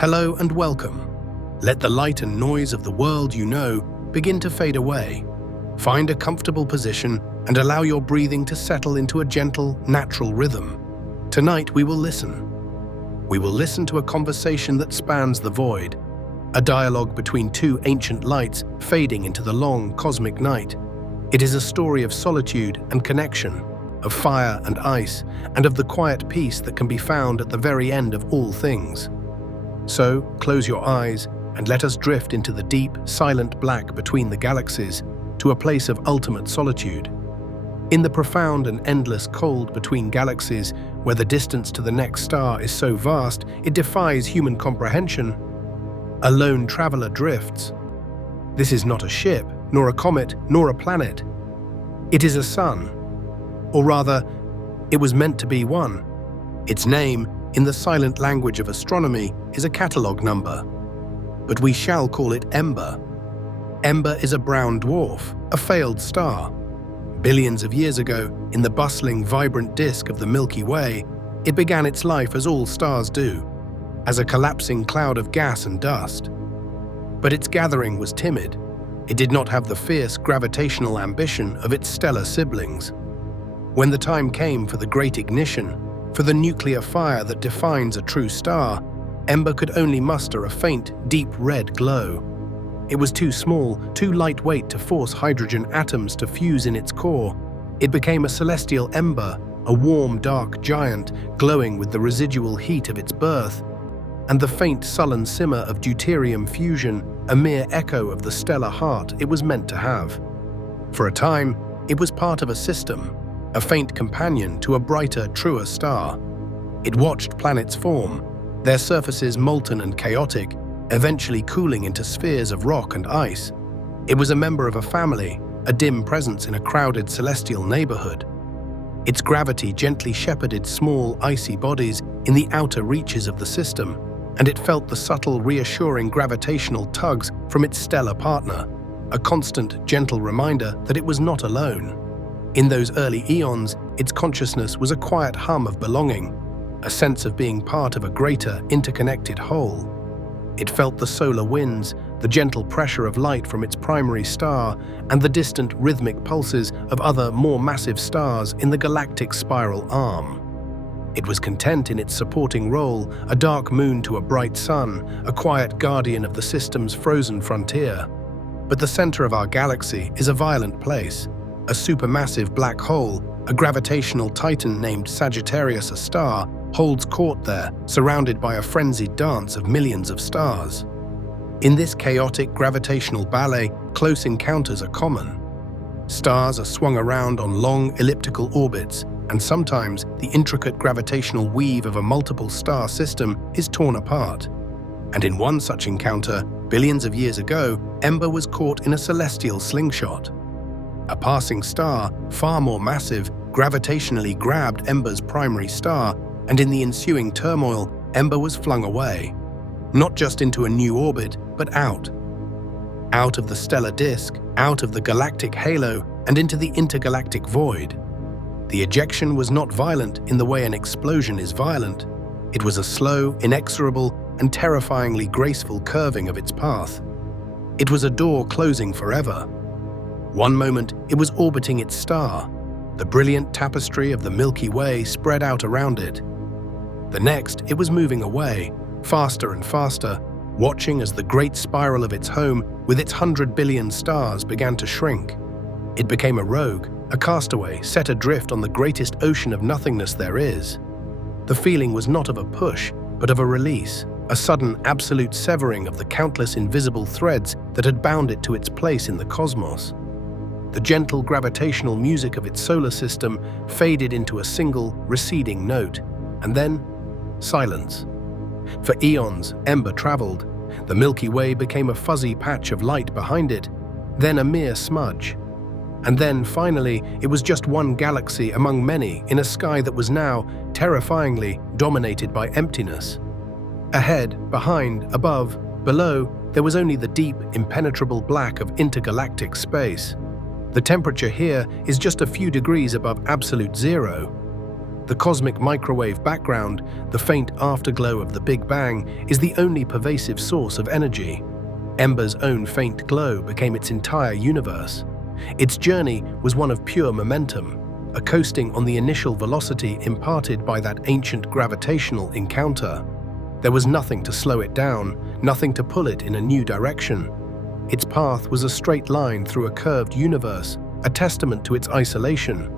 Hello and welcome. Let the light and noise of the world you know begin to fade away. Find a comfortable position and allow your breathing to settle into a gentle, natural rhythm. Tonight we will listen. We will listen to a conversation that spans the void, a dialogue between two ancient lights fading into the long cosmic night. It is a story of solitude and connection, of fire and ice, and of the quiet peace that can be found at the very end of all things. So, close your eyes and let us drift into the deep, silent black between the galaxies, to a place of ultimate solitude. In the profound and endless cold between galaxies, where the distance to the next star is so vast it defies human comprehension, a lone traveler drifts. This is not a ship, nor a comet, nor a planet. It is a sun. Or rather, it was meant to be one. Its name, in the silent language of astronomy, is a catalogue number. But we shall call it Ember. Ember is a brown dwarf, a failed star. Billions of years ago, in the bustling, vibrant disk of the Milky Way, it began its life as all stars do, as a collapsing cloud of gas and dust. But its gathering was timid. It did not have the fierce gravitational ambition of its stellar siblings. When the time came for the great ignition, for the nuclear fire that defines a true star, Ember could only muster a faint, deep red glow. It was too small, too lightweight to force hydrogen atoms to fuse in its core. It became a celestial ember, a warm, dark giant, glowing with the residual heat of its birth, and the faint, sullen simmer of deuterium fusion, a mere echo of the stellar heart it was meant to have. For a time, it was part of a system, a faint companion to a brighter, truer star. It watched planets form, their surfaces molten and chaotic, eventually cooling into spheres of rock and ice. It was a member of a family, a dim presence in a crowded celestial neighborhood. Its gravity gently shepherded small, icy bodies in the outer reaches of the system, and it felt the subtle, reassuring gravitational tugs from its stellar partner, a constant, gentle reminder that it was not alone. In those early eons, its consciousness was a quiet hum of belonging, a sense of being part of a greater, interconnected whole. It felt the solar winds, the gentle pressure of light from its primary star, and the distant rhythmic pulses of other, more massive stars in the galactic spiral arm. It was content in its supporting role, a dark moon to a bright sun, a quiet guardian of the system's frozen frontier. But the center of our galaxy is a violent place. A supermassive black hole, a gravitational titan named Sagittarius, a star, holds court there, surrounded by a frenzied dance of millions of stars. In this chaotic gravitational ballet, close encounters are common. Stars are swung around on long elliptical orbits, and sometimes the intricate gravitational weave of a multiple star system is torn apart. And in one such encounter, billions of years ago, Ember was caught in a celestial slingshot. A passing star, far more massive, gravitationally grabbed Ember's primary star, and in the ensuing turmoil, Ember was flung away. Not just into a new orbit, but out. Out of the stellar disk, out of the galactic halo, and into the intergalactic void. The ejection was not violent in the way an explosion is violent. It was a slow, inexorable, and terrifyingly graceful curving of its path. It was a door closing forever. One moment, it was orbiting its star. The brilliant tapestry of the Milky Way spread out around it. The next, it was moving away, faster and faster, watching as the great spiral of its home, with its 100 billion stars, began to shrink. It became a rogue, a castaway set adrift on the greatest ocean of nothingness there is. The feeling was not of a push, but of a release, a sudden, absolute severing of the countless invisible threads that had bound it to its place in the cosmos. The gentle gravitational music of its solar system faded into a single, receding note, and then silence. For eons, Ember traveled. The Milky Way became a fuzzy patch of light behind it, then a mere smudge. And then, finally, it was just one galaxy among many in a sky that was now, terrifyingly, dominated by emptiness. Ahead, behind, above, below, there was only the deep, impenetrable black of intergalactic space. The temperature here is just a few degrees above absolute zero. The cosmic microwave background, the faint afterglow of the Big Bang, is the only pervasive source of energy. Ember's own faint glow became its entire universe. Its journey was one of pure momentum, a coasting on the initial velocity imparted by that ancient gravitational encounter. There was nothing to slow it down, nothing to pull it in a new direction. Its path was a straight line through a curved universe, a testament to its isolation.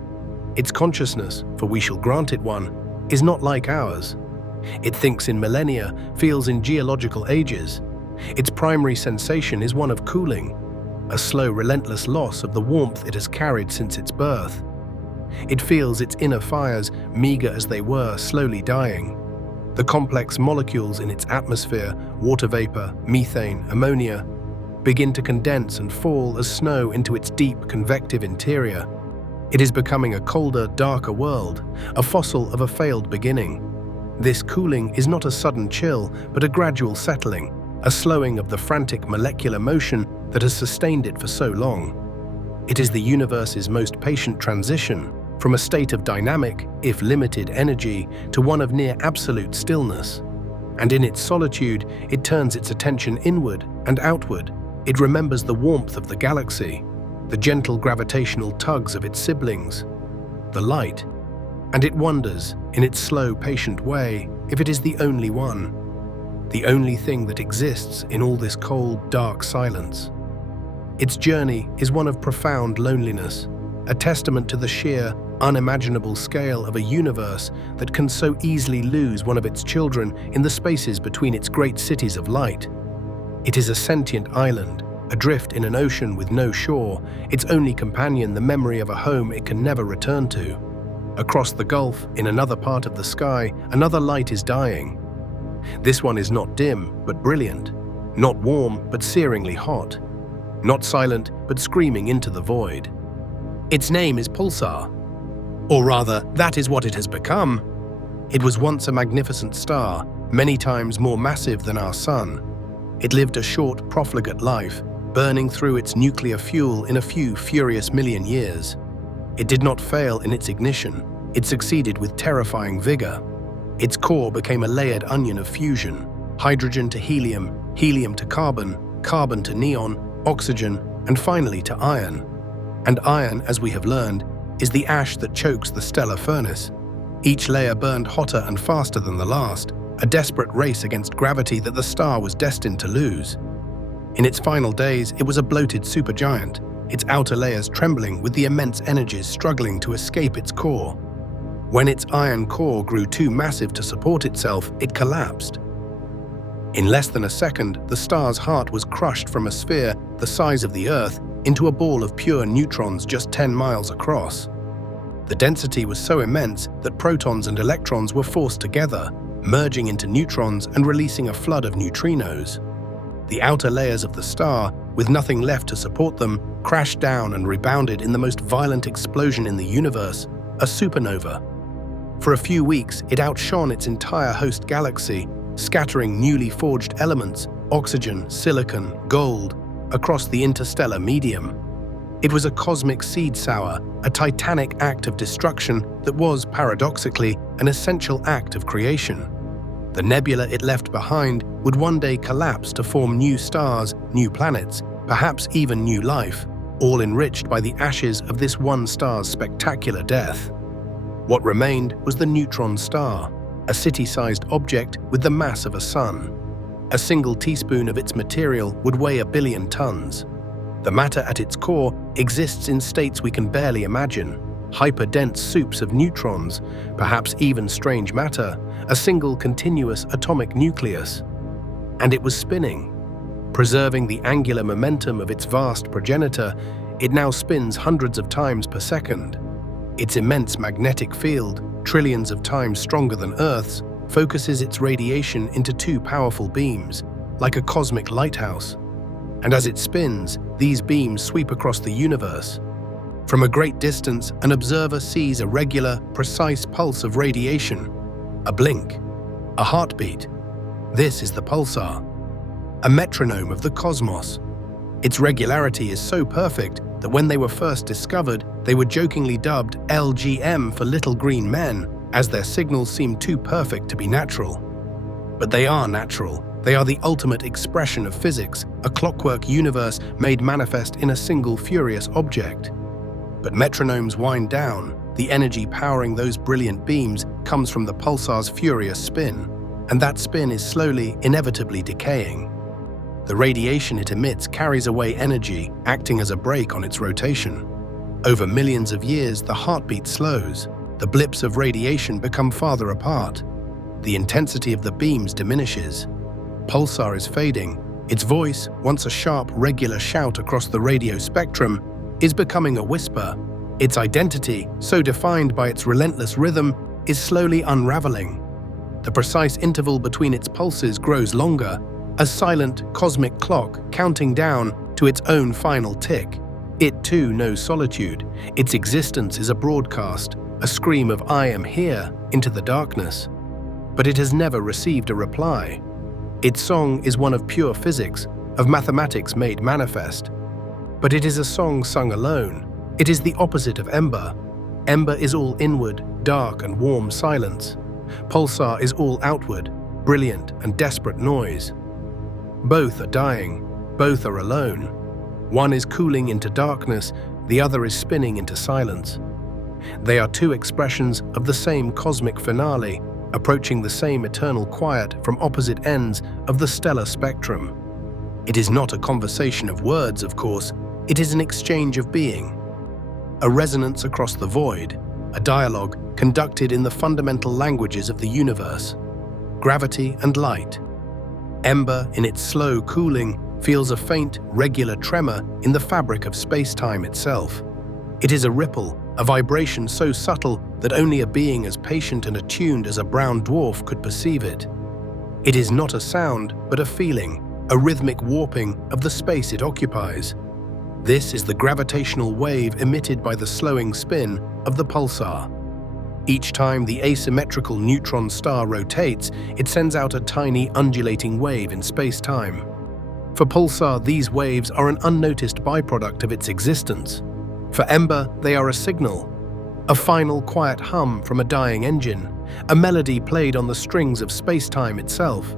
Its consciousness, for we shall grant it one, is not like ours. It thinks in millennia, feels in geological ages. Its primary sensation is one of cooling, a slow, relentless loss of the warmth it has carried since its birth. It feels its inner fires, meager as they were, slowly dying. The complex molecules in its atmosphere, water vapor, methane, ammonia, begin to condense and fall as snow into its deep, convective interior. It is becoming a colder, darker world, a fossil of a failed beginning. This cooling is not a sudden chill, but a gradual settling, a slowing of the frantic molecular motion that has sustained it for so long. It is the universe's most patient transition from a state of dynamic, if limited, energy to one of near absolute stillness. And in its solitude, it turns its attention inward and outward. It remembers the warmth of the galaxy, the gentle gravitational tugs of its siblings, the light, and it wonders, in its slow, patient way, if it is the only one, the only thing that exists in all this cold, dark silence. Its journey is one of profound loneliness, a testament to the sheer, unimaginable scale of a universe that can so easily lose one of its children in the spaces between its great cities of light. It is a sentient island, adrift in an ocean with no shore, its only companion the memory of a home it can never return to. Across the gulf, in another part of the sky, another light is dying. This one is not dim, but brilliant, not warm, but searingly hot, not silent, but screaming into the void. Its name is Pulsar. Or rather, that is what it has become. It was once a magnificent star, many times more massive than our sun. It lived a short, profligate life, burning through its nuclear fuel in a few furious million years. It did not fail in its ignition. It succeeded with terrifying vigor. Its core became a layered onion of fusion, hydrogen to helium, helium to carbon, carbon to neon, oxygen, and finally to iron. And iron, as we have learned, is the ash that chokes the stellar furnace. Each layer burned hotter and faster than the last, a desperate race against gravity that the star was destined to lose. In its final days, it was a bloated supergiant, its outer layers trembling with the immense energies struggling to escape its core. When its iron core grew too massive to support itself, it collapsed. In less than a second, the star's heart was crushed from a sphere the size of the Earth into a ball of pure neutrons just 10 miles across. The density was so immense that protons and electrons were forced together, merging into neutrons and releasing a flood of neutrinos. The outer layers of the star, with nothing left to support them, crashed down and rebounded in the most violent explosion in the universe, a supernova. For a few weeks, it outshone its entire host galaxy, scattering newly forged elements, oxygen, silicon, gold, across the interstellar medium. It was a cosmic seed sower, a titanic act of destruction that was, paradoxically, an essential act of creation. The nebula it left behind would one day collapse to form new stars, new planets, perhaps even new life, all enriched by the ashes of this one star's spectacular death. What remained was the neutron star, a city-sized object with the mass of a sun. A single teaspoon of its material would weigh 1 billion tons. The matter at its core exists in states we can barely imagine, hyper-dense soups of neutrons, perhaps even strange matter, a single continuous atomic nucleus. And it was spinning. Preserving the angular momentum of its vast progenitor, it now spins hundreds of times per second. Its immense magnetic field, trillions of times stronger than Earth's, focuses its radiation into 2 powerful beams, like a cosmic lighthouse. And as it spins, these beams sweep across the universe. From a great distance, an observer sees a regular, precise pulse of radiation, a blink, a heartbeat. This is the pulsar, a metronome of the cosmos. Its regularity is so perfect that when they were first discovered, they were jokingly dubbed LGM for little green men, as their signals seem too perfect to be natural. But they are natural. They are the ultimate expression of physics, a clockwork universe made manifest in a single furious object. But metronomes wind down. The energy powering those brilliant beams comes from the pulsar's furious spin, and that spin is slowly, inevitably decaying. The radiation it emits carries away energy, acting as a brake on its rotation. Over millions of years, the heartbeat slows. The blips of radiation become farther apart. The intensity of the beams diminishes. Pulsar is fading. Its voice, once a sharp, regular shout across the radio spectrum, is becoming a whisper. Its identity, so defined by its relentless rhythm, is slowly unraveling. The precise interval between its pulses grows longer, a silent, cosmic clock counting down to its own final tick. It too knows solitude. Its existence is a broadcast, a scream of "I am here" into the darkness. But it has never received a reply. Its song is one of pure physics, of mathematics made manifest. But it is a song sung alone. It is the opposite of Ember. Ember is all inward, dark and warm silence. Pulsar is all outward, brilliant and desperate noise. Both are dying. Both are alone. One is cooling into darkness, the other is spinning into silence. They are two expressions of the same cosmic finale, approaching the same eternal quiet from opposite ends of the stellar spectrum. It is not a conversation of words, of course. It is an exchange of being. A resonance across the void, a dialogue conducted in the fundamental languages of the universe, gravity and light. Ember, in its slow cooling, feels a faint, regular tremor in the fabric of space-time itself. It is a ripple, a vibration so subtle that only a being as patient and attuned as a brown dwarf could perceive it. It is not a sound, but a feeling, a rhythmic warping of the space it occupies. This is the gravitational wave emitted by the slowing spin of the pulsar. Each time the asymmetrical neutron star rotates, it sends out a tiny undulating wave in space-time. For Pulsar, these waves are an unnoticed byproduct of its existence. For Ember, they are a signal, a final quiet hum from a dying engine, a melody played on the strings of space-time itself.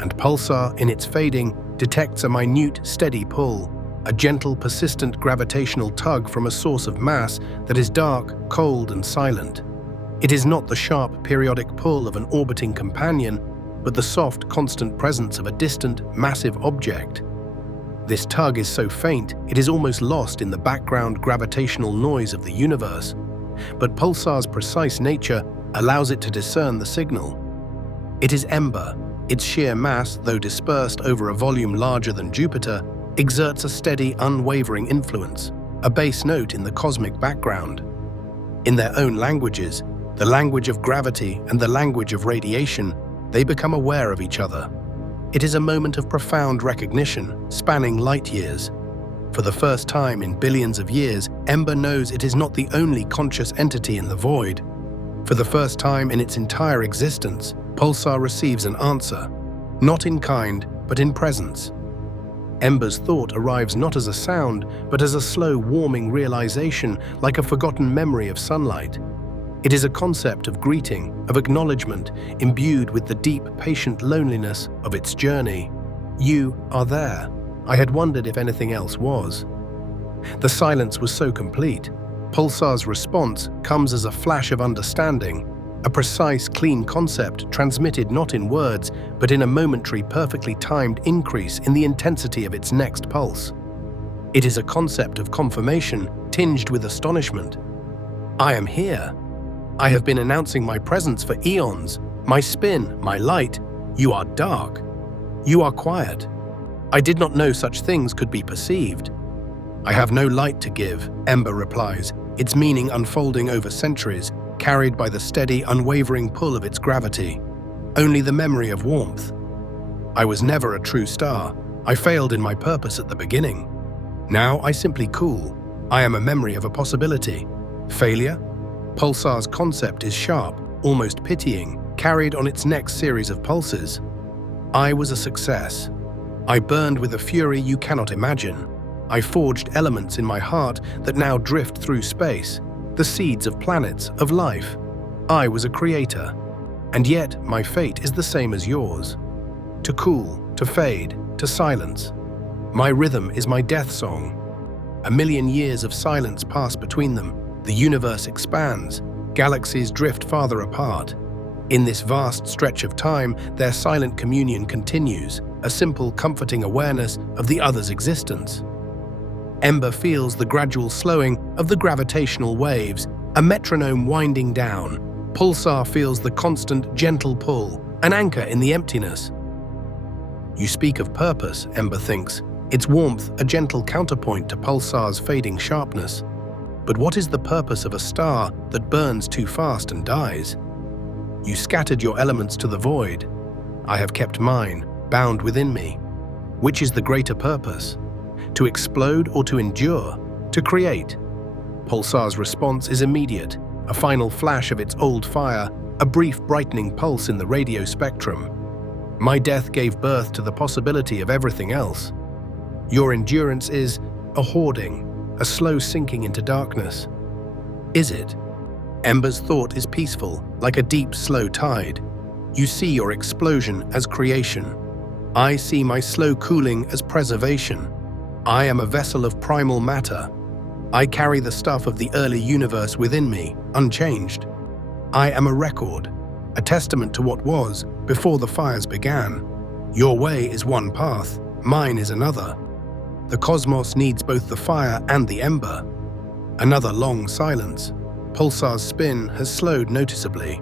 And Pulsar, in its fading, detects a minute, steady pull, a gentle, persistent gravitational tug from a source of mass that is dark, cold, and silent. It is not the sharp, periodic pull of an orbiting companion, but the soft, constant presence of a distant, massive object. This tug is so faint, it is almost lost in the background gravitational noise of the universe. But Pulsar's precise nature allows it to discern the signal. It is Ember. Its sheer mass, though dispersed over a volume larger than Jupiter, exerts a steady, unwavering influence, a bass note in the cosmic background. In their own languages, the language of gravity and the language of radiation, they become aware of each other. It is a moment of profound recognition, spanning light years. For the first time in billions of years, Ember knows it is not the only conscious entity in the void. For the first time in its entire existence, Pulsar receives an answer, not in kind, but in presence. Ember's thought arrives not as a sound, but as a slow, warming realization, like a forgotten memory of sunlight. It is a concept of greeting, of acknowledgement, imbued with the deep, patient loneliness of its journey. You are there. I had wondered if anything else was. The silence was so complete. Pulsar's response comes as a flash of understanding, a precise, clean concept transmitted not in words, but in a momentary, perfectly timed increase in the intensity of its next pulse. It is a concept of confirmation, tinged with astonishment. I am here. I have been announcing my presence for eons. My spin, my light. You are dark. You are quiet. I did not know such things could be perceived. I have no light to give, Ember replies, its meaning unfolding over centuries, carried by the steady, unwavering pull of its gravity. Only the memory of warmth. I was never a true star. I failed in my purpose at the beginning. Now I simply cool. I am a memory of a possibility. Failure? Pulsar's concept is sharp, almost pitying, carried on its next series of pulses. I was a success. I burned with a fury you cannot imagine. I forged elements in my heart that now drift through space, the seeds of planets, of life. I was a creator, and yet my fate is the same as yours. To cool, to fade, to silence. My rhythm is my death song. A million years of silence pass between them. The universe expands. Galaxies drift farther apart. In this vast stretch of time, their silent communion continues, a simple, comforting awareness of the other's existence. Ember feels the gradual slowing of the gravitational waves, a metronome winding down. Pulsar feels the constant, gentle pull, an anchor in the emptiness. You speak of purpose, Ember thinks, its warmth a gentle counterpoint to Pulsar's fading sharpness. But what is the purpose of a star that burns too fast and dies? You scattered your elements to the void. I have kept mine, bound within me. Which is the greater purpose? To explode or to endure? To create? Pulsar's response is immediate, a final flash of its old fire, a brief brightening pulse in the radio spectrum. My death gave birth to the possibility of everything else. Your endurance is a hoarding, a slow sinking into darkness. Is it? Ember's thought is peaceful, like a deep, slow tide. You see your explosion as creation. I see my slow cooling as preservation. I am a vessel of primal matter. I carry the stuff of the early universe within me, unchanged. I am a record, a testament to what was before the fires began. Your way is one path, mine is another. The cosmos needs both the fire and the ember. Another long silence. Pulsar's spin has slowed noticeably.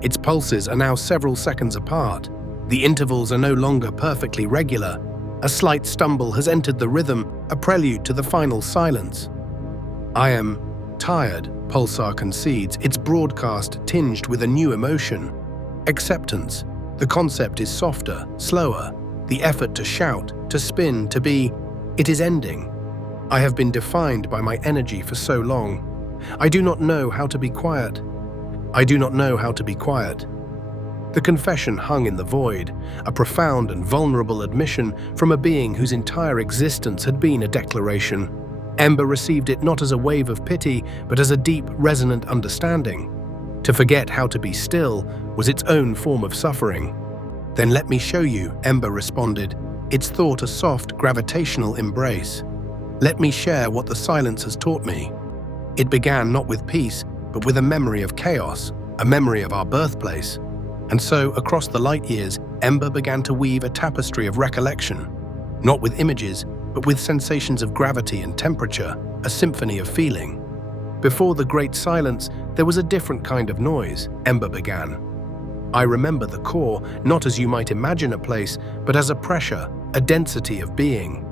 Its pulses are now several seconds apart. The intervals are no longer perfectly regular. A slight stumble has entered the rhythm, a prelude to the final silence. I am tired, Pulsar concedes, its broadcast tinged with a new emotion. Acceptance. The concept is softer, slower. The effort to shout, to spin, to be, it is ending. I have been defined by my energy for so long. I do not know how to be quiet. I do not know how to be quiet. The confession hung in the void, a profound and vulnerable admission from a being whose entire existence had been a declaration. Ember received it not as a wave of pity, but as a deep, resonant understanding. To forget how to be still was its own form of suffering. Then let me show you, Ember responded, its thought a soft, gravitational embrace. Let me share what the silence has taught me. It began not with peace, but with a memory of chaos, a memory of our birthplace. And so, across the light years, Ember began to weave a tapestry of recollection, not with images, but with sensations of gravity and temperature, a symphony of feeling. Before the great silence, there was a different kind of noise, Ember began. I remember the core, not as you might imagine a place, but as a pressure, a density of being.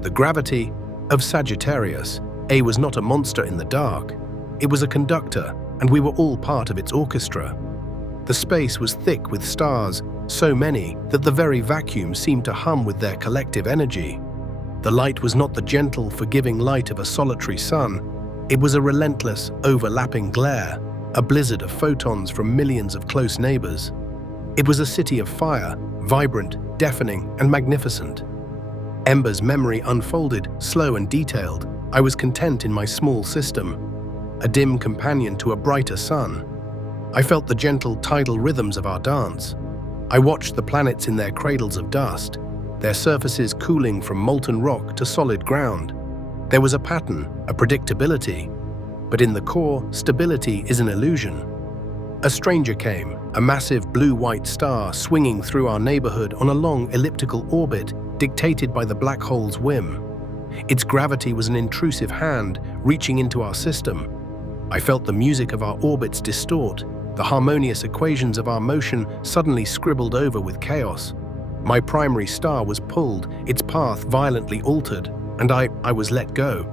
The gravity of Sagittarius. A was not a monster in the dark. It was a conductor, and we were all part of its orchestra. The space was thick with stars, so many that the very vacuum seemed to hum with their collective energy. The light was not the gentle, forgiving light of a solitary sun. It was a relentless, overlapping glare, a blizzard of photons from millions of close neighbors. It was a city of fire, vibrant, deafening, and magnificent. Ember's memory unfolded, slow and detailed. I was content in my small system, a dim companion to a brighter sun. I felt the gentle tidal rhythms of our dance. I watched the planets in their cradles of dust, their surfaces cooling from molten rock to solid ground. There was a pattern, a predictability, but in the core, stability is an illusion. A stranger came, a massive blue-white star swinging through our neighborhood on a long elliptical orbit dictated by the black hole's whim. Its gravity was an intrusive hand reaching into our system. I felt the music of our orbits distort, the harmonious equations of our motion suddenly scribbled over with chaos. My primary star was pulled, its path violently altered, and I was let go.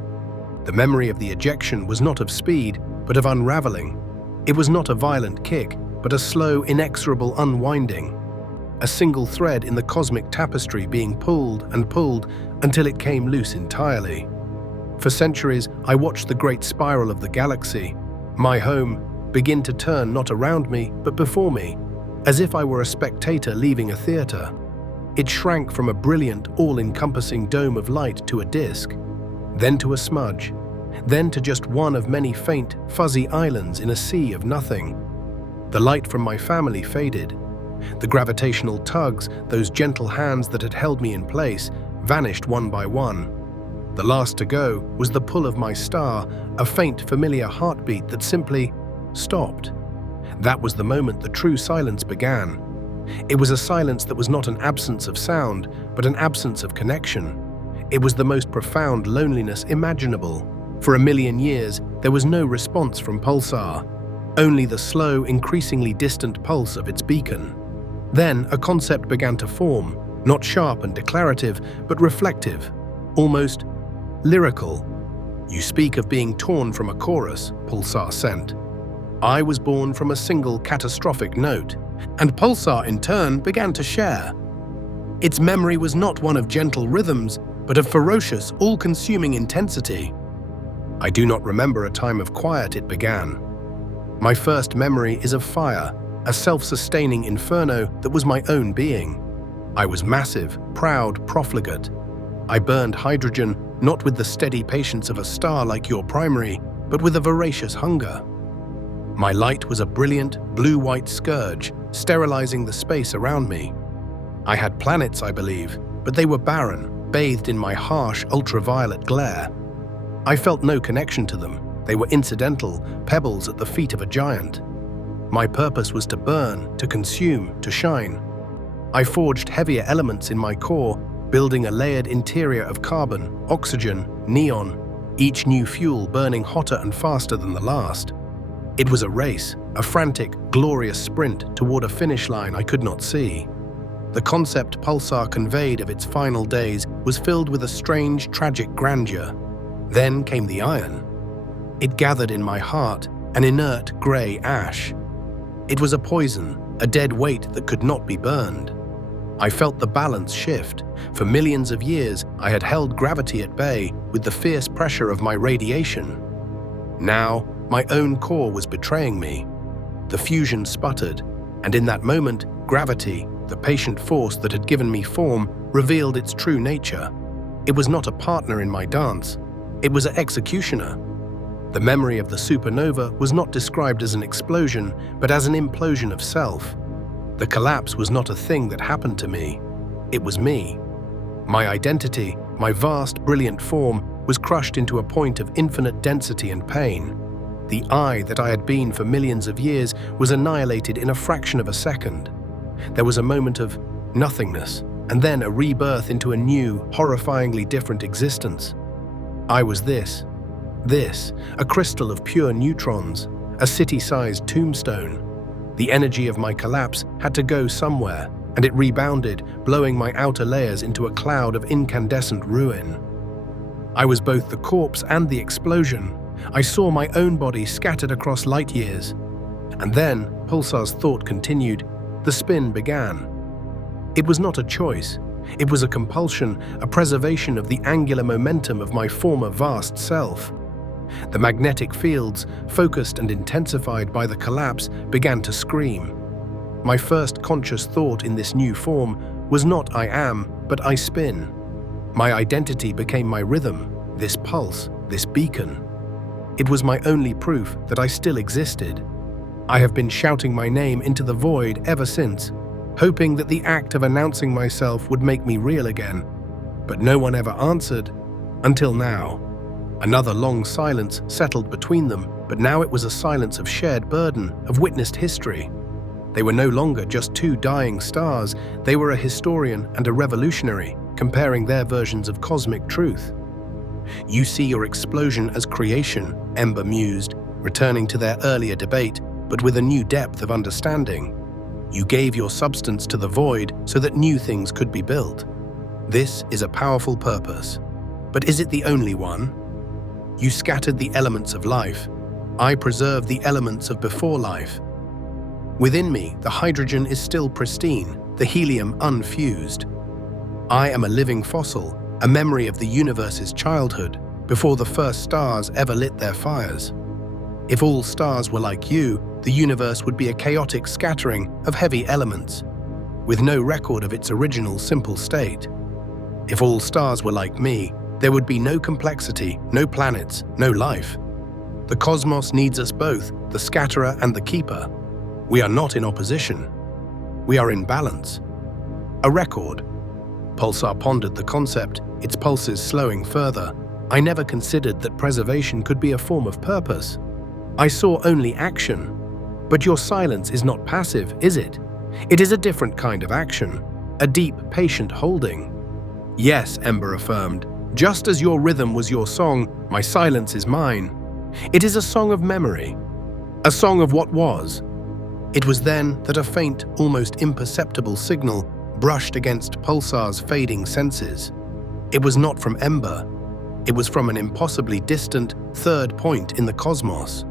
The memory of the ejection was not of speed, but of unraveling. It was not a violent kick, but a slow, inexorable unwinding. A single thread in the cosmic tapestry being pulled and pulled until it came loose entirely. For centuries, I watched the great spiral of the galaxy, my home, begin to turn not around me, but before me, as if I were a spectator leaving a theater. It shrank from a brilliant, all-encompassing dome of light to a disk, then to a smudge, then to just one of many faint, fuzzy islands in a sea of nothing. The light from my family faded. The gravitational tugs, those gentle hands that had held me in place, vanished one by one. The last to go was the pull of my star, a faint, familiar heartbeat that simply stopped. That was the moment the true silence began. It was a silence that was not an absence of sound, but an absence of connection. It was the most profound loneliness imaginable. For 1,000,000 years, there was no response from Pulsar, only the slow, increasingly distant pulse of its beacon. Then a concept began to form, not sharp and declarative, but reflective, almost lyrical. "You speak of being torn from a chorus," Pulsar sent. "I was born from a single catastrophic note," and Pulsar in turn began to share. Its memory was not one of gentle rhythms, but of ferocious, all-consuming intensity. "I do not remember a time of quiet," it began. "My first memory is of fire, a self-sustaining inferno that was my own being. I was massive, proud, profligate. I burned hydrogen, not with the steady patience of a star like your primary, but with a voracious hunger. My light was a brilliant, blue-white scourge, sterilizing the space around me. I had planets, I believe, but they were barren, bathed in my harsh, ultraviolet glare. I felt no connection to them. They were incidental, pebbles at the feet of a giant. My purpose was to burn, to consume, to shine. I forged heavier elements in my core, building a layered interior of carbon, oxygen, neon, each new fuel burning hotter and faster than the last. It was a race, a frantic, glorious sprint toward a finish line I could not see. The concept Pulsar conveyed of its final days was filled with a strange, tragic grandeur. Then came the iron. It gathered in my heart, an inert grey ash. It was a poison, a dead weight that could not be burned. I felt the balance shift. For millions of years, I had held gravity at bay with the fierce pressure of my radiation. Now, my own core was betraying me. The fusion sputtered, and in that moment, gravity, the patient force that had given me form, revealed its true nature. It was not a partner in my dance. It was an executioner. The memory of the supernova was not described as an explosion, but as an implosion of self. The collapse was not a thing that happened to me. It was me. My identity, my vast, brilliant form, was crushed into a point of infinite density and pain. The I that I had been for millions of years was annihilated in a fraction of a second. There was a moment of nothingness, and then a rebirth into a new, horrifyingly different existence. I was this, a crystal of pure neutrons, a city-sized tombstone. The energy of my collapse had to go somewhere, and it rebounded, blowing my outer layers into a cloud of incandescent ruin. I was both the corpse and the explosion. I saw my own body scattered across light years. And then, Pulsar's thought continued, the spin began. It was not a choice. It was a compulsion, a preservation of the angular momentum of my former vast self. The magnetic fields, focused and intensified by the collapse, began to scream. My first conscious thought in this new form was not I am, but I spin. My identity became my rhythm, this pulse, this beacon. It was my only proof that I still existed. I have been shouting my name into the void ever since, hoping that the act of announcing myself would make me real again. But no one ever answered, until now. Another long silence settled between them, but now it was a silence of shared burden, of witnessed history. They were no longer just two dying stars, they were a historian and a revolutionary, comparing their versions of cosmic truth. You see your explosion as creation, Ember mused, returning to their earlier debate, but with a new depth of understanding. You gave your substance to the void so that new things could be built. This is a powerful purpose. But is it the only one? You scattered the elements of life. I preserved the elements of before life. Within me, the hydrogen is still pristine, the helium unfused. I am a living fossil, a memory of the universe's childhood, before the first stars ever lit their fires. If all stars were like you, the universe would be a chaotic scattering of heavy elements, with no record of its original simple state. If all stars were like me, there would be no complexity, no planets, no life. The cosmos needs us both, the scatterer and the keeper. We are not in opposition. We are in balance. A record. Pulsar pondered the concept, its pulses slowing further. I never considered that preservation could be a form of purpose. I saw only action. But your silence is not passive, is it? It is a different kind of action, a deep, patient holding. Yes, Ember affirmed, just as your rhythm was your song, my silence is mine. It is a song of memory, a song of what was. It was then that a faint, almost imperceptible signal brushed against Pulsar's fading senses. It was not from Ember. It was from an impossibly distant third point in the cosmos,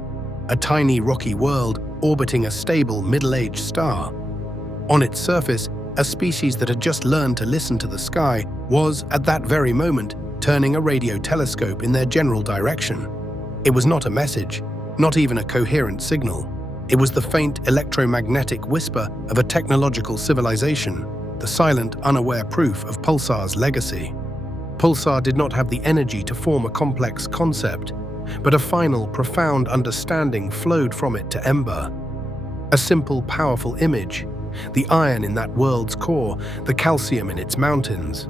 a tiny rocky world orbiting a stable middle-aged star. On its surface, a species that had just learned to listen to the sky was, at that very moment, turning a radio telescope in their general direction. It was not a message, not even a coherent signal. It was the faint electromagnetic whisper of a technological civilization, the silent, unaware proof of Pulsar's legacy. Pulsar did not have the energy to form a complex concept, but a final, profound understanding flowed from it to Ember. A simple, powerful image, the iron in that world's core, the calcium in its mountains,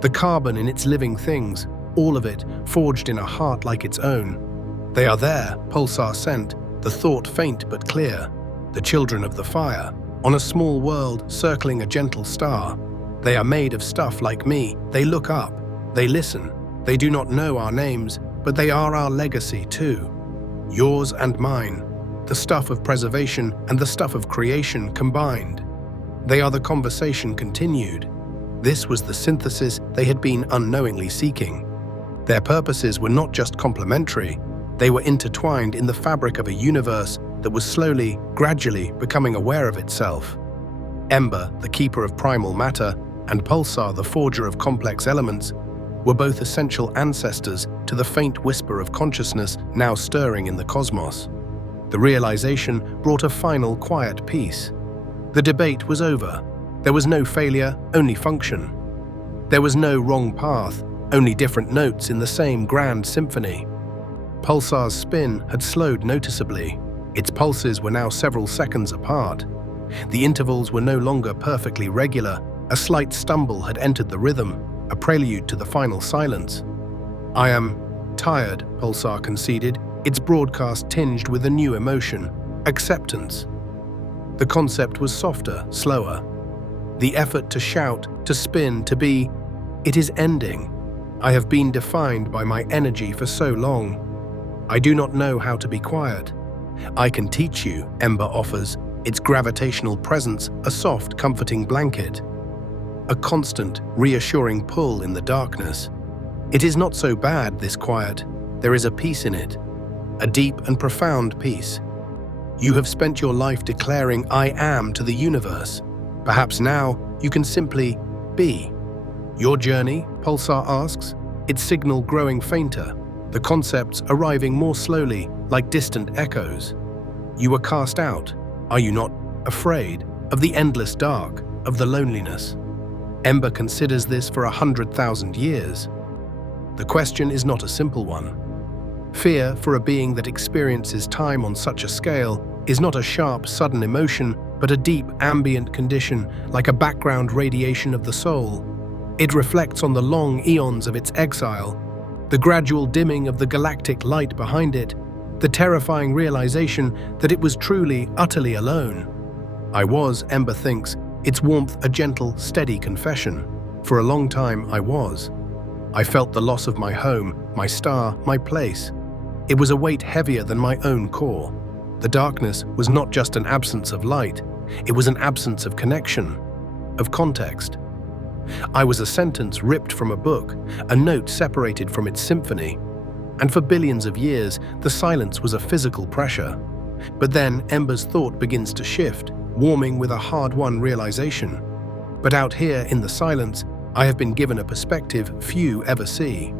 the carbon in its living things, all of it forged in a heart like its own. They are there, Pulsar sent, the thought faint but clear, the children of the fire, on a small world circling a gentle star. They are made of stuff like me, they look up, they listen, they do not know our names, but they are our legacy too. Yours and mine, the stuff of preservation and the stuff of creation combined. They are the conversation continued. This was the synthesis they had been unknowingly seeking. Their purposes were not just complementary, they were intertwined in the fabric of a universe that was slowly, gradually becoming aware of itself. Ember, the keeper of primal matter, and Pulsar, the forger of complex elements, were both essential ancestors to the faint whisper of consciousness now stirring in the cosmos. The realization brought a final quiet peace. The debate was over. There was no failure, only function. There was no wrong path, only different notes in the same grand symphony. Pulsar's spin had slowed noticeably. Its pulses were now several seconds apart. The intervals were no longer perfectly regular. A slight stumble had entered the rhythm, a prelude to the final silence. I am tired, Pulsar conceded, its broadcast tinged with a new emotion, acceptance. The concept was softer, slower. The effort to shout, to spin, to be, it is ending. I have been defined by my energy for so long. I do not know how to be quiet. I can teach you, Ember offers, its gravitational presence a soft, comforting blanket. A constant, reassuring pull in the darkness. It is not so bad, this quiet. There is a peace in it, a deep and profound peace. You have spent your life declaring I am to the universe. Perhaps now you can simply be. Your journey, Pulsar asks, its signal growing fainter, the concepts arriving more slowly, like distant echoes. You were cast out. Are you not afraid of the endless dark, of the loneliness? Ember considers this for 100,000 years. The question is not a simple one. Fear for a being that experiences time on such a scale is not a sharp, sudden emotion, but a deep, ambient condition, like a background radiation of the soul. It reflects on the long eons of its exile, the gradual dimming of the galactic light behind it, the terrifying realization that it was truly, utterly alone. I was, Ember thinks, its warmth a gentle, steady confession. For a long time, I was. I felt the loss of my home, my star, my place. It was a weight heavier than my own core. The darkness was not just an absence of light, it was an absence of connection, of context. I was a sentence ripped from a book, a note separated from its symphony. And for billions of years, the silence was a physical pressure. But then Ember's thought begins to shift, warming with a hard-won realization. But out here in the silence, I have been given a perspective few ever see.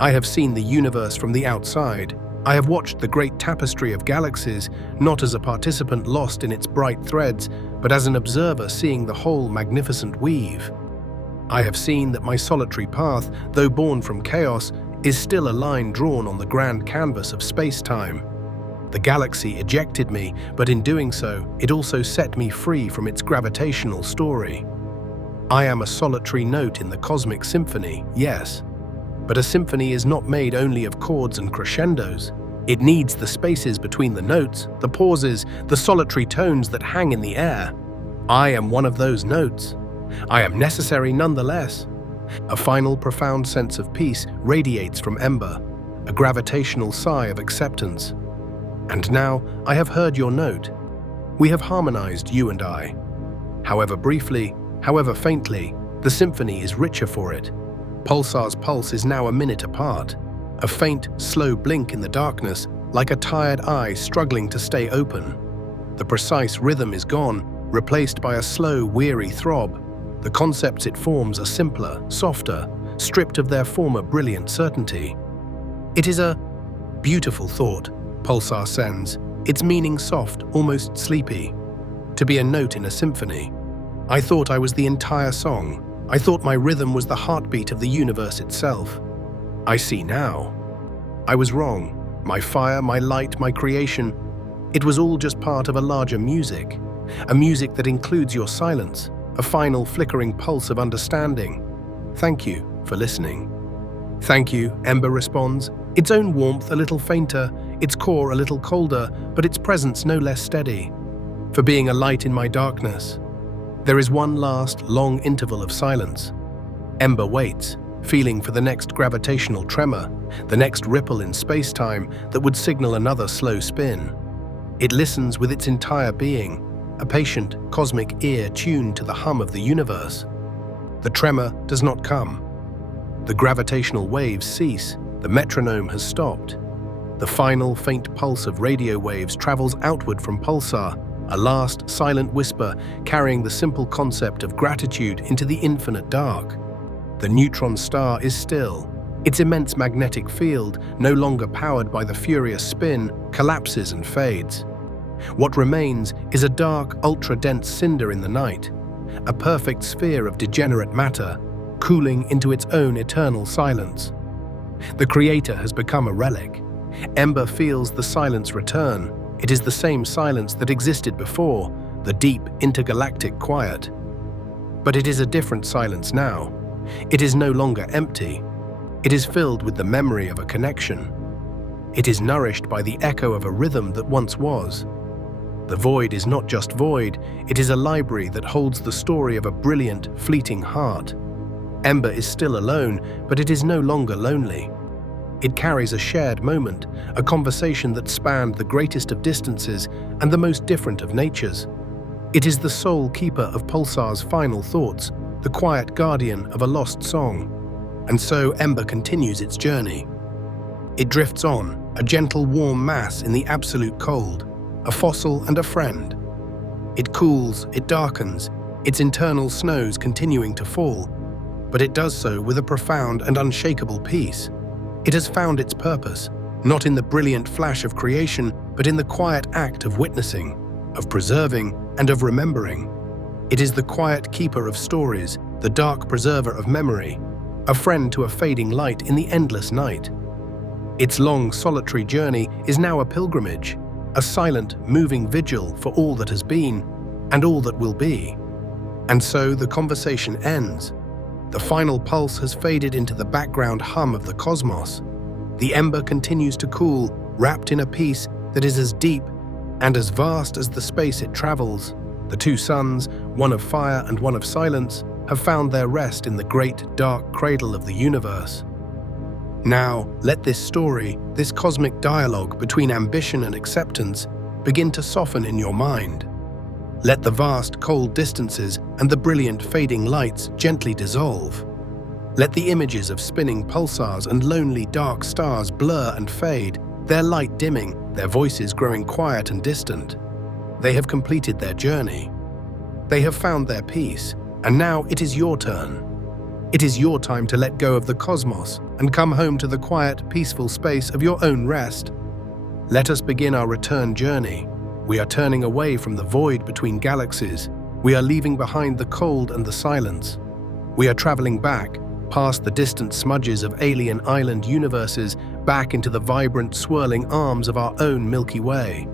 I have seen the universe from the outside. I have watched the great tapestry of galaxies, not as a participant lost in its bright threads, but as an observer seeing the whole magnificent weave. I have seen that my solitary path, though born from chaos, is still a line drawn on the grand canvas of space-time. The galaxy ejected me, but in doing so, it also set me free from its gravitational story. I am a solitary note in the cosmic symphony, yes. But a symphony is not made only of chords and crescendos. It needs the spaces between the notes, the pauses, the solitary tones that hang in the air. I am one of those notes. I am necessary nonetheless. A final profound sense of peace radiates from Ember, a gravitational sigh of acceptance. And now I have heard your note. We have harmonized, you and I. However briefly, however faintly, the symphony is richer for it. Pulsar's pulse is now a minute apart, a faint, slow blink in the darkness, like a tired eye struggling to stay open. The precise rhythm is gone, replaced by a slow, weary throb. The concepts it forms are simpler, softer, stripped of their former brilliant certainty. It is a beautiful thought, Pulsar sends, its meaning soft, almost sleepy. To be a note in a symphony. I thought I was the entire song. I thought my rhythm was the heartbeat of the universe itself. I see now. I was wrong. My fire, my light, my creation, it was all just part of a larger music. A music that includes your silence, a final flickering pulse of understanding. Thank you for listening. Thank you, Ember responds, its own warmth a little fainter, its core a little colder, but its presence no less steady. For being a light in my darkness. There is one last, long interval of silence. Ember waits, feeling for the next gravitational tremor, the next ripple in space-time that would signal another slow spin. It listens with its entire being, a patient, cosmic ear tuned to the hum of the universe. The tremor does not come. The gravitational waves cease, the metronome has stopped. The final faint pulse of radio waves travels outward from Pulsar, a last silent whisper carrying the simple concept of gratitude into the infinite dark. The neutron star is still. Its immense magnetic field, no longer powered by the furious spin, collapses and fades. What remains is a dark, ultra-dense cinder in the night, a perfect sphere of degenerate matter, cooling into its own eternal silence. The Creator has become a relic. Ember feels the silence return. It is the same silence that existed before, the deep, intergalactic quiet. But it is a different silence now. It is no longer empty. It is filled with the memory of a connection. It is nourished by the echo of a rhythm that once was. The void is not just void, it is a library that holds the story of a brilliant, fleeting heart. Ember is still alone, but it is no longer lonely. It carries a shared moment, a conversation that spanned the greatest of distances and the most different of natures. It is the sole keeper of Pulsar's final thoughts, the quiet guardian of a lost song. And so Ember continues its journey. It drifts on, a gentle warm mass in the absolute cold, a fossil and a friend. It cools, it darkens, its internal snows continuing to fall, but it does so with a profound and unshakable peace. It has found its purpose, not in the brilliant flash of creation, but in the quiet act of witnessing, of preserving, and of remembering. It is the quiet keeper of stories, the dark preserver of memory, a friend to a fading light in the endless night. Its long, solitary journey is now a pilgrimage, a silent, moving vigil for all that has been and all that will be. And so the conversation ends. The final pulse has faded into the background hum of the cosmos. The ember continues to cool, wrapped in a peace that is as deep and as vast as the space it travels. The two suns, one of fire and one of silence, have found their rest in the great, dark cradle of the universe. Now, let this story, this cosmic dialogue between ambition and acceptance, begin to soften in your mind. Let the vast, cold distances and the brilliant, fading lights gently dissolve. Let the images of spinning pulsars and lonely, dark stars blur and fade, their light dimming, their voices growing quiet and distant. They have completed their journey. They have found their peace, and now it is your turn. It is your time to let go of the cosmos and come home to the quiet, peaceful space of your own rest. Let us begin our return journey. We are turning away from the void between galaxies. We are leaving behind the cold and the silence. We are traveling back, past the distant smudges of alien island universes, back into the vibrant, swirling arms of our own Milky Way.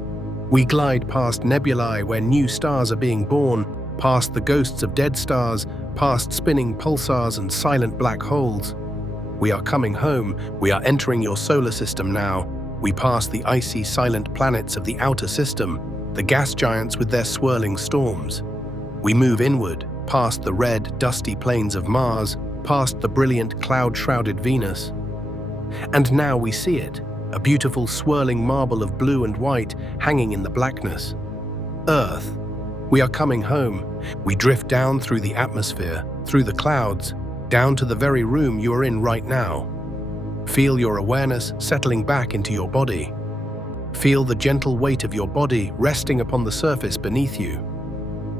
We glide past nebulae where new stars are being born, past the ghosts of dead stars, past spinning pulsars and silent black holes. We are coming home. We are entering your solar system now. We pass the icy, silent planets of the outer system, the gas giants with their swirling storms. We move inward, past the red, dusty plains of Mars, past the brilliant, cloud-shrouded Venus. And now we see it, a beautiful swirling marble of blue and white hanging in the blackness. Earth. We are coming home. We drift down through the atmosphere, through the clouds, down to the very room you are in right now. Feel your awareness settling back into your body. Feel the gentle weight of your body resting upon the surface beneath you.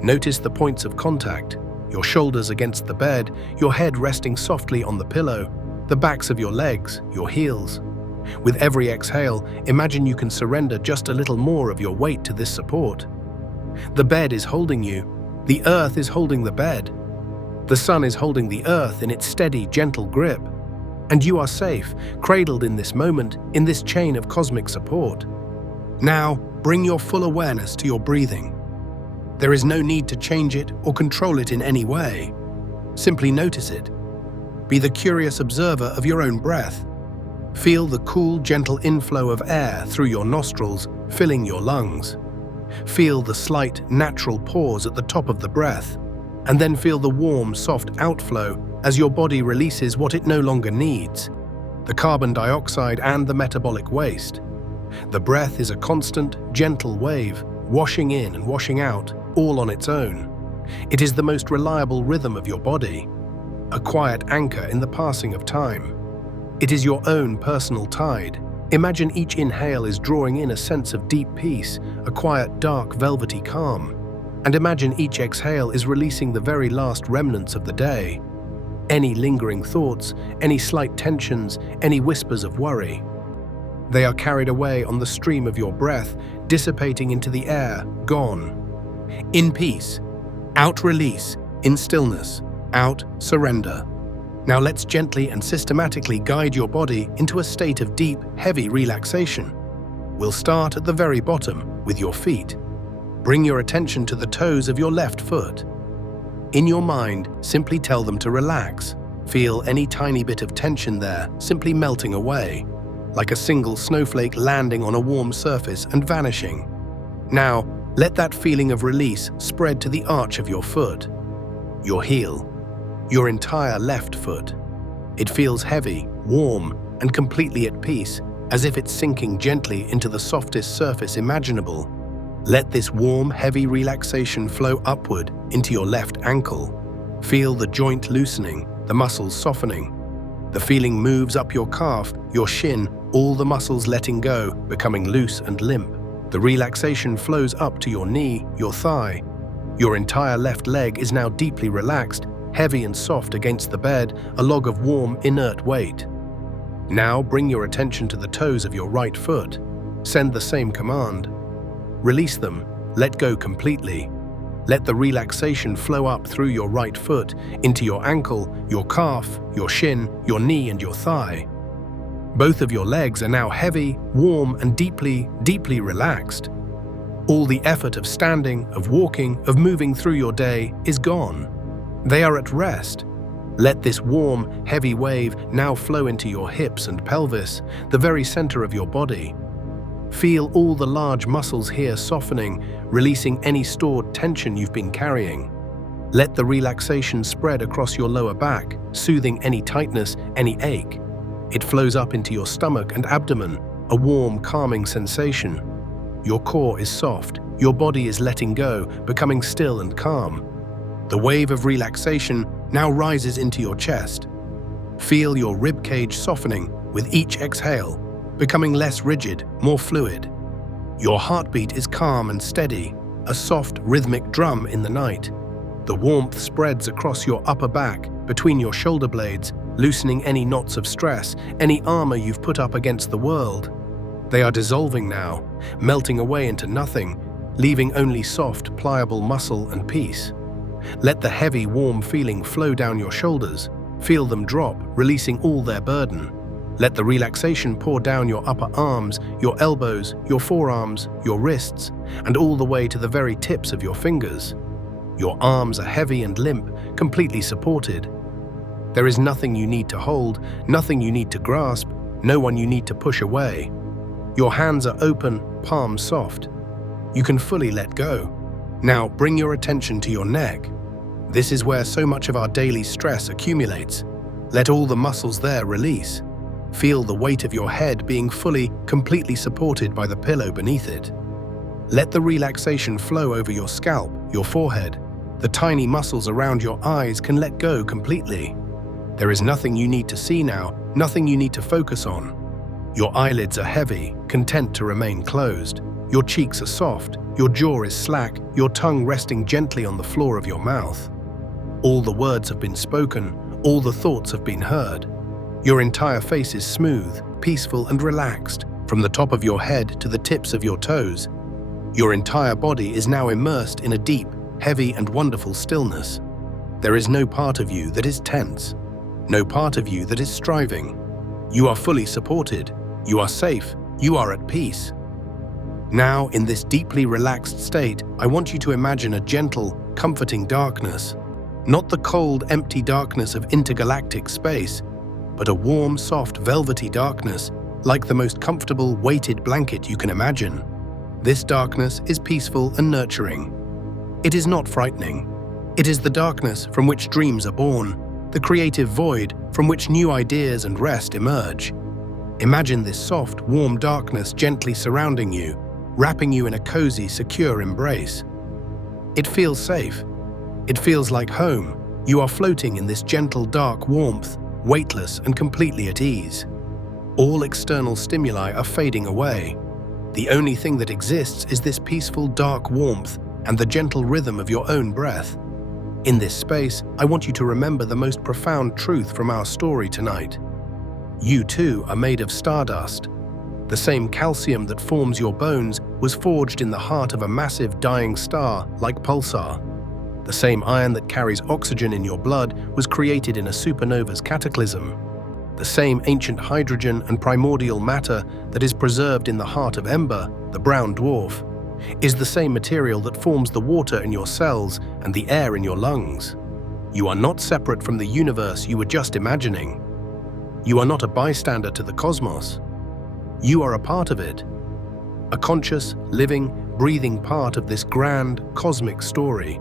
Notice the points of contact, your shoulders against the bed, your head resting softly on the pillow, the backs of your legs, your heels. With every exhale, imagine you can surrender just a little more of your weight to this support. The bed is holding you. The earth is holding the bed. The sun is holding the earth in its steady, gentle grip. And you are safe, cradled in this moment, in this chain of cosmic support. Now, bring your full awareness to your breathing. There is no need to change it or control it in any way. Simply notice it. Be the curious observer of your own breath. Feel the cool, gentle inflow of air through your nostrils, filling your lungs. Feel the slight, natural pause at the top of the breath, and then feel the warm, soft outflow as your body releases what it no longer needs, the carbon dioxide and the metabolic waste. The breath is a constant, gentle wave, washing in and washing out, all on its own. It is the most reliable rhythm of your body, a quiet anchor in the passing of time. It is your own personal tide. Imagine each inhale is drawing in a sense of deep peace, a quiet, dark, velvety calm. And imagine each exhale is releasing the very last remnants of the day. Any lingering thoughts, any slight tensions, any whispers of worry. They are carried away on the stream of your breath, dissipating into the air, gone. In peace. Out release. In stillness. Out surrender. Now let's gently and systematically guide your body into a state of deep, heavy relaxation. We'll start at the very bottom, with your feet. Bring your attention to the toes of your left foot. In your mind, simply tell them to relax. Feel any tiny bit of tension there, simply melting away, like a single snowflake landing on a warm surface and vanishing. Now, let that feeling of release spread to the arch of your foot, your heel, your entire left foot. It feels heavy, warm, and completely at peace, as if it's sinking gently into the softest surface imaginable. Let this warm, heavy relaxation flow upward into your left ankle. Feel the joint loosening, the muscles softening. The feeling moves up your calf, your shin, all the muscles letting go, becoming loose and limp. The relaxation flows up to your knee, your thigh. Your entire left leg is now deeply relaxed, heavy and soft against the bed, a log of warm, inert weight. Now bring your attention to the toes of your right foot. Send the same command. Release them. Let go completely. Let the relaxation flow up through your right foot, into your ankle, your calf, your shin, your knee, and your thigh. Both of your legs are now heavy, warm, and deeply, deeply relaxed. All the effort of standing, of walking, of moving through your day is gone. They are at rest. Let this warm, heavy wave now flow into your hips and pelvis, the very center of your body. Feel all the large muscles here softening, releasing any stored tension you've been carrying. Let the relaxation spread across your lower back, soothing any tightness, any ache. It flows up into your stomach and abdomen, a warm, calming sensation. Your core is soft, your body is letting go, becoming still and calm. The wave of relaxation now rises into your chest. Feel your rib cage softening with each exhale, becoming less rigid, more fluid. Your heartbeat is calm and steady, a soft, rhythmic drum in the night. The warmth spreads across your upper back, between your shoulder blades, loosening any knots of stress, any armor you've put up against the world. They are dissolving now, melting away into nothing, leaving only soft, pliable muscle and peace. Let the heavy, warm feeling flow down your shoulders, Feel them drop, releasing all their burden. Let the relaxation pour down your upper arms, your elbows, your forearms, your wrists, and all the way to the very tips of your fingers. Your arms are heavy and limp, completely supported. There is nothing you need to hold, nothing you need to grasp, no one you need to push away. Your hands are open, palms soft. You can fully let go. Now bring your attention to your neck. This is where so much of our daily stress accumulates. Let all the muscles there release. Feel the weight of your head being fully, completely supported by the pillow beneath it. Let the relaxation flow over your scalp, your forehead. The tiny muscles around your eyes can let go completely. There is nothing you need to see now, nothing you need to focus on. Your eyelids are heavy, content to remain closed. Your cheeks are soft, your jaw is slack, your tongue resting gently on the floor of your mouth. All the words have been spoken, all the thoughts have been heard. Your entire face is smooth, peaceful and relaxed, from the top of your head to the tips of your toes. Your entire body is now immersed in a deep, heavy and wonderful stillness. There is no part of you that is tense, no part of you that is striving. You are fully supported, you are safe, you are at peace. Now, in this deeply relaxed state, I want you to imagine a gentle, comforting darkness. Not the cold, empty darkness of intergalactic space, but a warm, soft, velvety darkness, like the most comfortable, weighted blanket you can imagine. This darkness is peaceful and nurturing. It is not frightening. It is the darkness from which dreams are born, the creative void from which new ideas and rest emerge. Imagine this soft, warm darkness gently surrounding you, wrapping you in a cozy, secure embrace. It feels safe. It feels like home. You are floating in this gentle, dark warmth, weightless and completely at ease. All external stimuli are fading away. The only thing that exists is this peaceful, dark warmth and the gentle rhythm of your own breath. In this space, I want you to remember the most profound truth from our story tonight. You too are made of stardust. The same calcium that forms your bones was forged in the heart of a massive dying star like pulsar. The same iron that carries oxygen in your blood was created in a supernova's cataclysm. The same ancient hydrogen and primordial matter that is preserved in the heart of Ember, the brown dwarf, is the same material that forms the water in your cells and the air in your lungs. You are not separate from the universe you were just imagining. You are not a bystander to the cosmos. You are a part of it. A conscious, living, breathing part of this grand, cosmic story.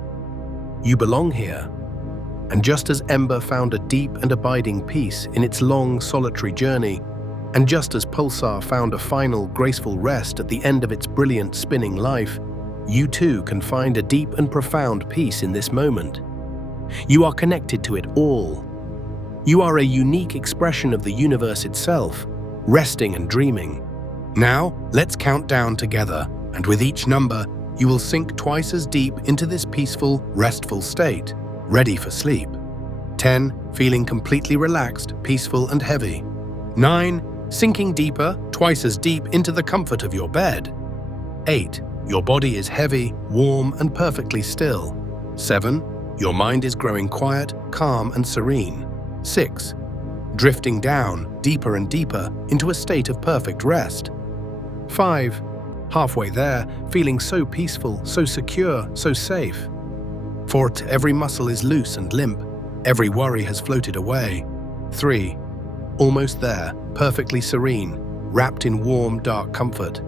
You belong here. And just as Ember found a deep and abiding peace in its long, solitary journey, and just as Pulsar found a final, graceful rest at the end of its brilliant spinning life, you too can find a deep and profound peace in this moment. You are connected to it all. You are a unique expression of the universe itself, resting and dreaming. Now, let's count down together, and with each number, you will sink twice as deep into this peaceful, restful state, ready for sleep. 10, feeling completely relaxed, peaceful and heavy. 9, sinking deeper, twice as deep into the comfort of your bed. 8, your body is heavy, warm and perfectly still. 7, your mind is growing quiet, calm and serene. 6, drifting down, deeper and deeper, into a state of perfect rest. 5, halfway there, feeling so peaceful, so secure, so safe. 4, every muscle is loose and limp, every worry has floated away. 3, almost there, perfectly serene, wrapped in warm, dark comfort.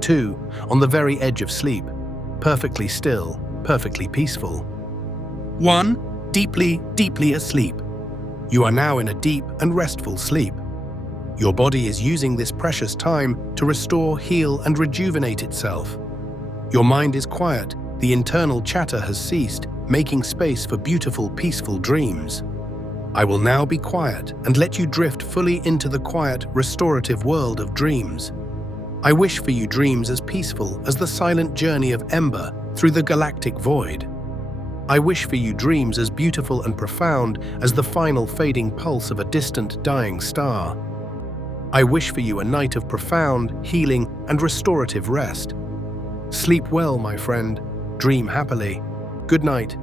2, on the very edge of sleep, perfectly still, perfectly peaceful. 1, deeply, deeply asleep. You are now in a deep and restful sleep. Your body is using this precious time to restore, heal, and rejuvenate itself. Your mind is quiet, the internal chatter has ceased, making space for beautiful, peaceful dreams. I will now be quiet and let you drift fully into the quiet, restorative world of dreams. I wish for you dreams as peaceful as the silent journey of Ember through the galactic void. I wish for you dreams as beautiful and profound as the final fading pulse of a distant, dying star. I wish for you a night of profound, healing, and restorative rest. Sleep well, my friend. Dream happily. Good night.